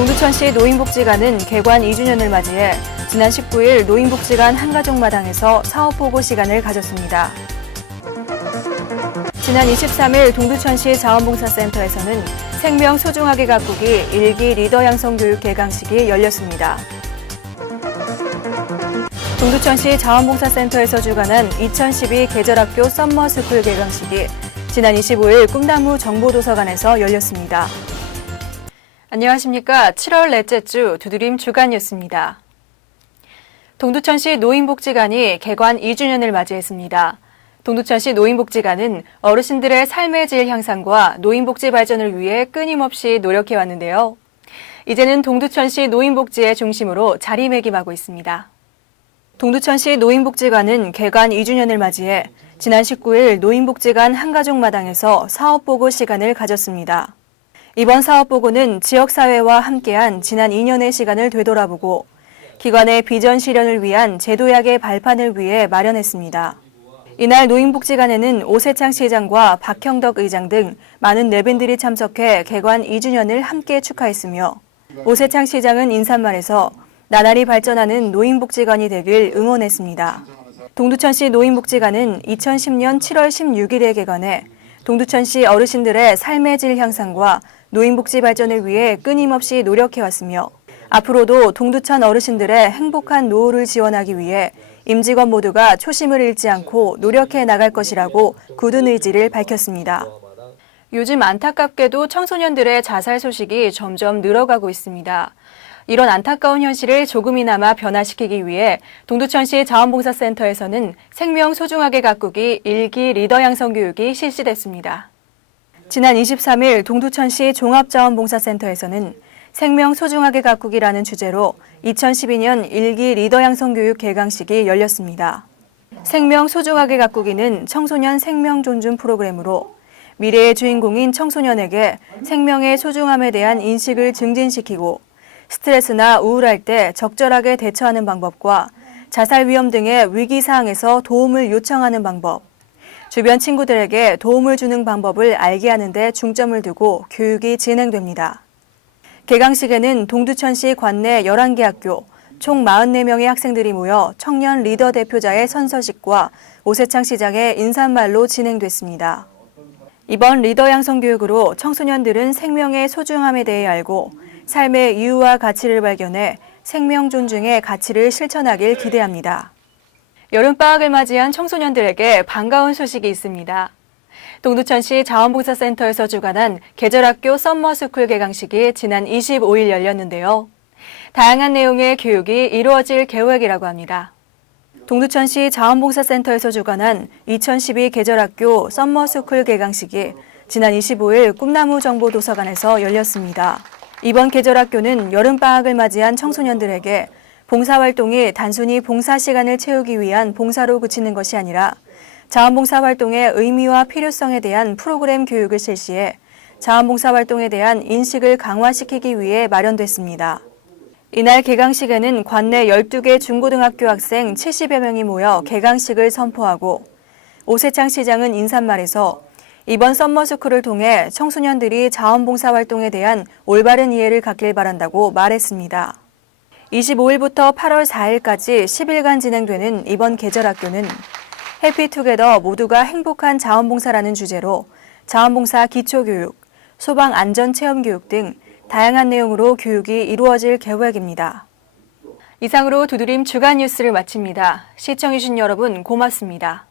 동두천시 노인복지관은 개관 2주년을 맞이해 지난 19일 노인복지관 한가족마당에서 사업보고 시간을 가졌습니다. 지난 23일 동두천시 자원봉사센터에서는 생명 소중하게 가꾸기 일기 리더 양성 교육 개강식이 열렸습니다. 동두천시 자원봉사센터에서 주관한 2012 계절학교 썸머스쿨 개강식이 지난 25일 꿈나무 정보도서관에서 열렸습니다. 안녕하십니까. 7월 넷째 주 두드림 주간 뉴스입니다. 동두천시 노인복지관이 개관 2주년을 맞이했습니다. 동두천시 노인복지관은 어르신들의 삶의 질 향상과 노인복지 발전을 위해 끊임없이 노력해 왔는데요. 이제는 동두천시 노인복지의 중심으로 자리매김하고 있습니다. 동두천시 노인복지관은 개관 2주년을 맞이해 지난 19일 노인복지관 한가족마당에서 사업보고 시간을 가졌습니다. 이번 사업보고는 지역사회와 함께한 지난 2년의 시간을 되돌아보고 기관의 비전 실현을 위한 제도약의 발판을 위해 마련했습니다. 이날 노인복지관에는 오세창 시장과 박형덕 의장 등 많은 내빈들이 참석해 개관 2주년을 함께 축하했으며 오세창 시장은 인사말에서 나날이 발전하는 노인복지관이 되길 응원했습니다. 동두천시 노인복지관은 2010년 7월 16일에 개관해 동두천시 어르신들의 삶의 질 향상과 노인복지 발전을 위해 끊임없이 노력해왔으며 앞으로도 동두천 어르신들의 행복한 노후를 지원하기 위해 임직원 모두가 초심을 잃지 않고 노력해 나갈 것이라고 굳은 의지를 밝혔습니다. 요즘 안타깝게도 청소년들의 자살 소식이 점점 늘어가고 있습니다. 이런 안타까운 현실을 조금이나마 변화시키기 위해 동두천시 자원봉사센터에서는 생명 소중하게 가꾸기 일기 리더 양성 교육이 실시됐습니다. 지난 23일 동두천시 종합자원봉사센터에서는 생명 소중하게 가꾸기라는 주제로 2012년 일기 리더 양성 교육 개강식이 열렸습니다. 생명 소중하게 가꾸기는 청소년 생명 존중 프로그램으로 미래의 주인공인 청소년에게 생명의 소중함에 대한 인식을 증진시키고 스트레스나 우울할 때 적절하게 대처하는 방법과 자살 위험 등의 위기 사항에서 도움을 요청하는 방법, 주변 친구들에게 도움을 주는 방법을 알게 하는 데 중점을 두고 교육이 진행됩니다. 개강식에는 동두천시 관내 11개 학교 총 44명의 학생들이 모여 청년 리더 대표자의 선서식과 오세창 시장의 인사말로 진행됐습니다. 이번 리더 양성 교육으로 청소년들은 생명의 소중함에 대해 알고 삶의 이유와 가치를 발견해 생명 존중의 가치를 실천하길 기대합니다. 여름방학을 맞이한 청소년들에게 반가운 소식이 있습니다. 동두천시 자원봉사센터에서 주관한 계절학교 썸머스쿨 개강식이 지난 25일 열렸는데요. 다양한 내용의 교육이 이루어질 계획이라고 합니다. 동두천시 자원봉사센터에서 주관한 2012 계절학교 썸머스쿨 개강식이 지난 25일 꿈나무 정보도서관에서 열렸습니다. 이번 계절학교는 여름방학을 맞이한 청소년들에게 봉사활동이 단순히 봉사 시간을 채우기 위한 봉사로 그치는 것이 아니라 자원봉사 활동의 의미와 필요성에 대한 프로그램 교육을 실시해 자원봉사 활동에 대한 인식을 강화시키기 위해 마련됐습니다. 이날 개강식에는 관내 12개 중고등학교 학생 70여 명이 모여 개강식을 선포하고 오세창 시장은 인사말에서 이번 썸머스쿨을 통해 청소년들이 자원봉사 활동에 대한 올바른 이해를 갖길 바란다고 말했습니다. 25일부터 8월 4일까지 10일간 진행되는 이번 계절 학교는 해피투게더 모두가 행복한 자원봉사라는 주제로 자원봉사 기초교육, 소방 안전 체험 교육 등 다양한 내용으로 교육이 이루어질 계획입니다. 이상으로 두드림 주간 뉴스를 마칩니다. 시청해주신 여러분 고맙습니다.